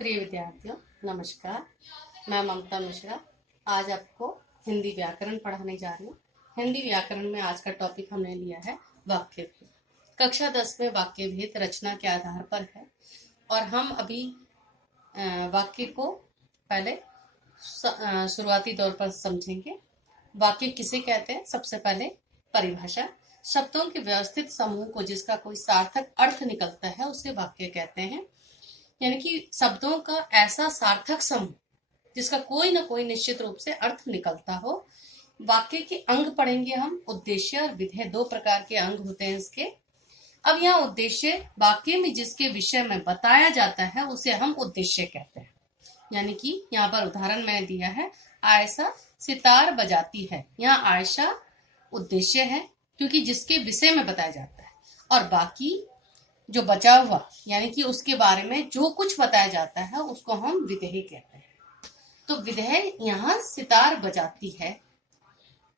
प्रिय विद्यार्थियों, नमस्कार। मैं ममता मिश्रा आज आपको हिंदी व्याकरण पढ़ाने जा रही हूँ। हिंदी व्याकरण में आज का टॉपिक हमने लिया है वाक्य भेद। कक्षा 10 में वाक्य भेद रचना के आधार पर है और हम अभी वाक्य को पहले शुरुआती तौर पर समझेंगे। वाक्य किसे कहते हैं? सबसे पहले परिभाषा। शब्दों के व्यवस्थित समूह को जिसका कोई सार्थक अर्थ निकलता है उसे वाक्य कहते हैं। यानी कि शब्दों का ऐसा सार्थक समूह जिसका कोई ना कोई निश्चित रूप से अर्थ निकलता हो। वाक्य के अंग पढ़ेंगे हम। उद्देश्य और विधेय दो प्रकार के अंग होते हैं इसके। अब यहाँ उद्देश्य वाक्य में जिसके विषय में बताया जाता है उसे हम उद्देश्य कहते हैं। यानी कि यहाँ पर उदाहरण मैंने दिया है, आयशा सितार बजाती है। यहाँ आयशा उद्देश्य है क्योंकि जिसके विषय में बताया जाता है, और बाकी जो बचा हुआ यानी कि उसके बारे में जो कुछ बताया जाता है उसको हम विधेय कहते हैं। तो विधेय यहाँ सितार बजाती है,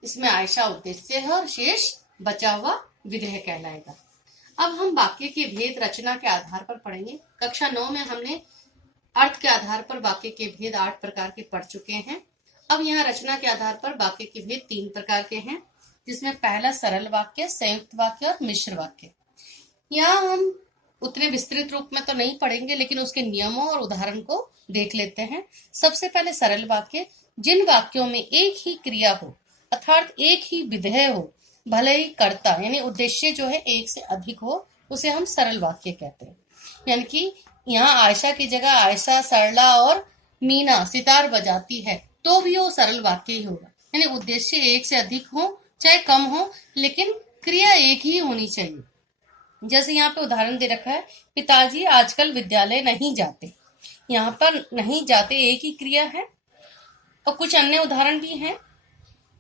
इसमें आयशा उद्देश्य है और शेष बचा हुआ विधेय कहलाएगा। अब हम वाक्य के भेद रचना के आधार पर पढ़ेंगे। कक्षा 9 में हमने अर्थ के आधार पर वाक्य के भेद 8 प्रकार के पढ़ चुके हैं। अब यहाँ रचना के आधार पर वाक्य के भेद 3 प्रकार के हैं, जिसमें पहला सरल वाक्य, संयुक्त वाक्य और मिश्र वाक्य। यहाँ हम उतने विस्तृत रूप में तो नहीं पढ़ेंगे, लेकिन उसके नियमों और उदाहरण को देख लेते हैं। सबसे पहले सरल वाक्य। जिन वाक्यों में एक ही क्रिया हो अर्थात एक ही विधेय हो, भले ही कर्ता यानी उद्देश्य जो है एक से अधिक हो, उसे हम सरल वाक्य कहते हैं। यानी कि यहाँ आयशा की जगह आयशा सरला और मीना सितार बजाती है, तो भी वो सरल वाक्य ही होगा। यानी उद्देश्य एक से अधिक हो चाहे कम हो, लेकिन क्रिया एक ही होनी चाहिए। जैसे यहाँ पे उदाहरण दे रखा है, पिताजी आजकल विद्यालय नहीं जाते। यहाँ पर नहीं जाते एक ही क्रिया है। और कुछ अन्य उदाहरण भी हैं।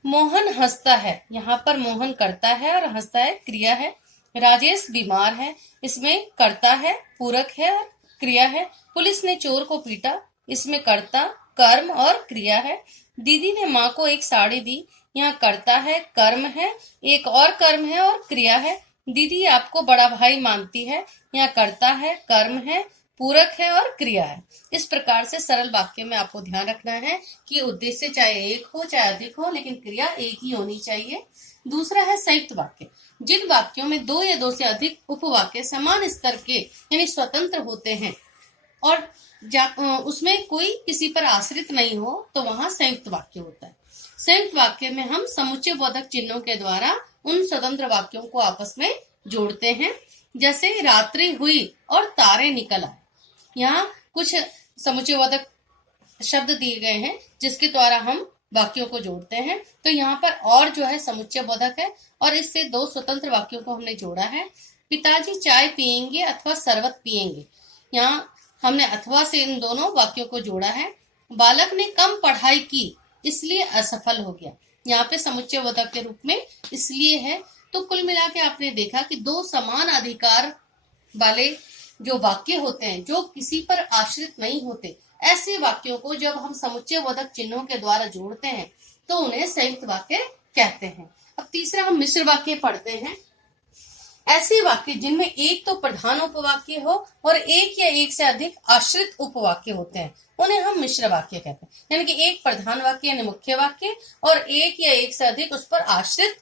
मोहन हंसता है, यहाँ पर मोहन करता है और हंसता है क्रिया है। राजेश बीमार है, इसमें करता है पूरक है और क्रिया है। पुलिस ने चोर को पीटा, इसमें करता कर्म और क्रिया है। दीदी ने माँ को एक साड़ी दी, यहाँ करता है कर्म है, एक और कर्म है और क्रिया है। दीदी आपको बड़ा भाई मानती है, यहाँ करता है कर्म है, पूरक है और क्रिया है। इस प्रकार से सरल वाक्य में आपको ध्यान रखना है कि उद्देश्य चाहे एक हो चाहे अधिक हो, लेकिन क्रिया एक ही होनी चाहिए। दूसरा है संयुक्त वाक्य। जिन वाक्यों में दो या दो से अधिक उपवाक्य समान स्तर के यानी स्वतंत्र होते हैं और उसमें कोई किसी पर आश्रित नहीं हो, तो वहां संयुक्त वाक्य होता है। संयुक्त वाक्य में हम समुच्चय बोधक चिन्हों के द्वारा उन स्वतंत्र वाक्यों को आपस में जोड़ते हैं। जैसे रात्रि हुई और तारे निकल आए, यहाँ कुछ समुच्चय बोधक शब्द दिए गए हैं जिसके द्वारा हम वाक्यों को जोड़ते हैं। तो यहाँ पर और जो है समुच्चय बोधक है और इससे दो स्वतंत्र वाक्यों को हमने जोड़ा है। पिताजी चाय पियेंगे अथवा शरबत पियेंगे, यहाँ हमने अथवा से इन दोनों वाक्यों को जोड़ा है। बालक ने कम पढ़ाई की इसलिए असफल हो गया, यहाँ पे समुच्चय बोधक के रूप में इसलिए है। तो कुल मिला के आपने देखा कि दो समान अधिकार वाले जो वाक्य होते हैं, जो किसी पर आश्रित नहीं होते, ऐसे वाक्यों को जब हम समुच्चय बोधक चिन्हों के द्वारा जोड़ते हैं तो उन्हें संयुक्त वाक्य कहते हैं। अब तीसरा हम मिश्र वाक्य पढ़ते हैं। ऐसे वाक्य जिनमें एक तो प्रधान उपवाक्य हो और एक या एक से अधिक आश्रित उपवाक्य होते हैं, उन्हें हम मिश्र वाक्य कहते हैं। यानी कि एक प्रधान वाक्य यानी मुख्य वाक्य और एक या एक से अधिक उस पर आश्रित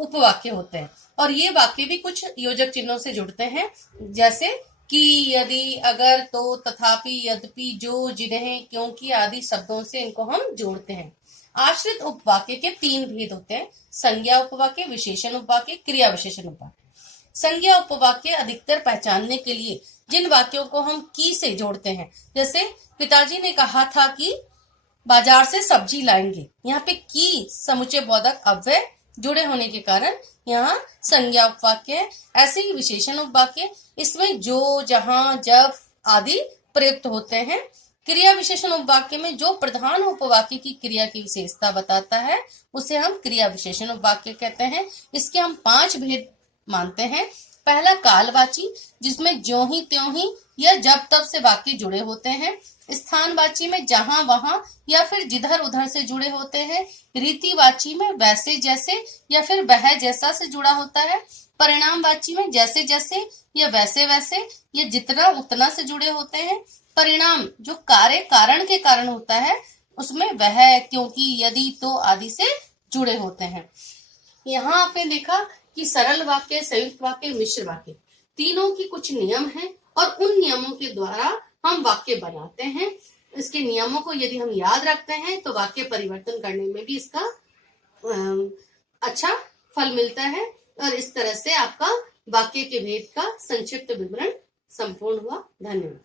उपवाक्य होते हैं। और ये वाक्य भी कुछ योजक चिन्हों से जुड़ते हैं, जैसे कि, यदि, अगर, तो, तथापि, यद्यपि, जो, जिन्हें, क्योंकि आदि शब्दों से इनको हम जोड़ते हैं। आश्रित उपवाक्य के 3 भेद होते हैं: संज्ञा उपवाक्य, विशेषण उपवाक्य, क्रिया विशेषण उपवाक्य। संज्ञा उपवाक्य अधिकतर पहचानने के लिए जिन वाक्यों को हम की से जोड़ते हैं, जैसे पिताजी ने कहा था कि बाजार से सब्जी लाएंगे, यहाँ पे की समुच्चय बोधक अव्यय जुड़े होने के कारण यहाँ संज्ञा उपवाक्य है। ऐसे ही विशेषण उपवाक्य, इसमें जो, जहां, जब आदि प्रयुक्त होते हैं। क्रिया विशेषण उपवाक्य में जो प्रधान उपवाक्य की क्रिया की विशेषता बताता है उसे हम क्रिया विशेषण उपवाक्य कहते हैं। इसके हम 5 भेद मानते हैं। पहला कालवाची, जिसमें ज्यों ही त्यों ही या जब तब से वाक्य जुड़े होते हैं। स्थानवाची में जहां वहां या फिर जिधर उधर से जुड़े होते हैं। रीतिवाची में वैसे जैसे या फिर वह जैसा से जुड़ा होता है। परिणामवाची में जैसे जैसे या वैसे वैसे या जितना उतना से जुड़े होते हैं। परिणाम जो कार्य कारण के कारण होता है उसमें वह, क्योंकि, यदि, तो आदि से जुड़े होते हैं। यहाँ आपने देखा कि सरल वाक्य, संयुक्त वाक्य, मिश्र वाक्य, तीनों की कुछ नियम हैं और उन नियमों के द्वारा हम वाक्य बनाते हैं। इसके नियमों को यदि हम याद रखते हैं तो वाक्य परिवर्तन करने में भी इसका अच्छा फल मिलता है। और इस तरह से आपका वाक्य के भेद का संक्षिप्त विवरण संपूर्ण हुआ। धन्यवाद।